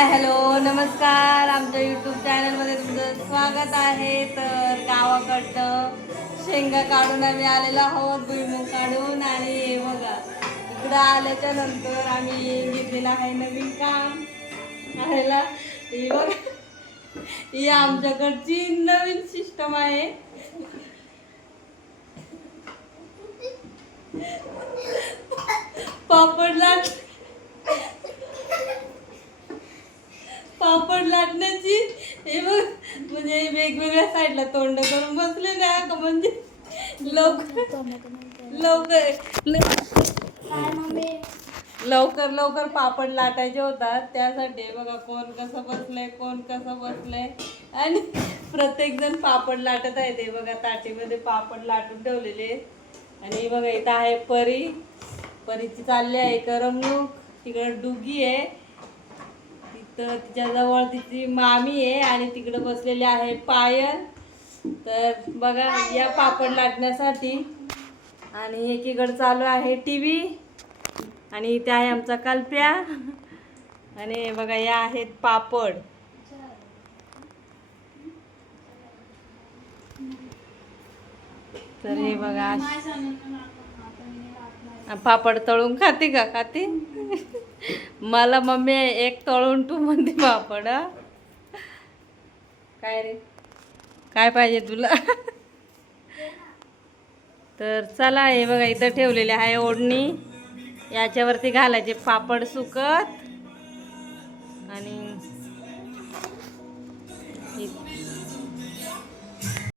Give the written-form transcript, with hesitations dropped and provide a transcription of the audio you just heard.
Hi hello नमस्कार. आमच्या YouTube चॅनलमध्ये तुमचं स्वागत आहे. तर गावाकडनं शेंगा काढून आम्ही आलेलो आहोत, भुईमूग काढून. आणि हे बघा इकडं आल्याच्या नंतर आम्ही घेतलेलं आहे नवीन काम करायला. हे बघा ही आमच्याकडची नवीन सिस्टम आहे. पापड लाट पापड लाटण्याची. हे बघ म्हणजे वेगवेगळ्या साईडला तोंड करून बसले ना का म्हणजे लवकर लवकर लवकर लवकर पापड लाटायचे होतात. त्यासाठी बघा कोण कसं बसलंय कोण कसं बसलंय आणि प्रत्येक जण पापड लाटत आहे. ते बघा ताटीमध्ये पापड लाटून ठेवलेले. आणि बघा इथं आहे परी. परीची चालली आहे करमणूक. तिकडे डुगी आहे, तिथं तिच्याजवळ तिची मामी आहे आणि तिकडे बसलेली आहे पायल. तर बघा या पापड लाटण्यासाठी. आणि एकीकडे चालू आहे टीव्ही. आणि इथे आहे आमचा कल्प्या. आणि बघा या आहेत पापड. तर हे बघा पापड तळून खाते का खाते. मला मम्मी एक तळून तू म्हणते पापड. काय रे काय पाहिजे तुला. तर चला हे बघा इथं ठेवलेले आहे ओढणी. याच्यावरती घालायचे पापड सुकत. आणि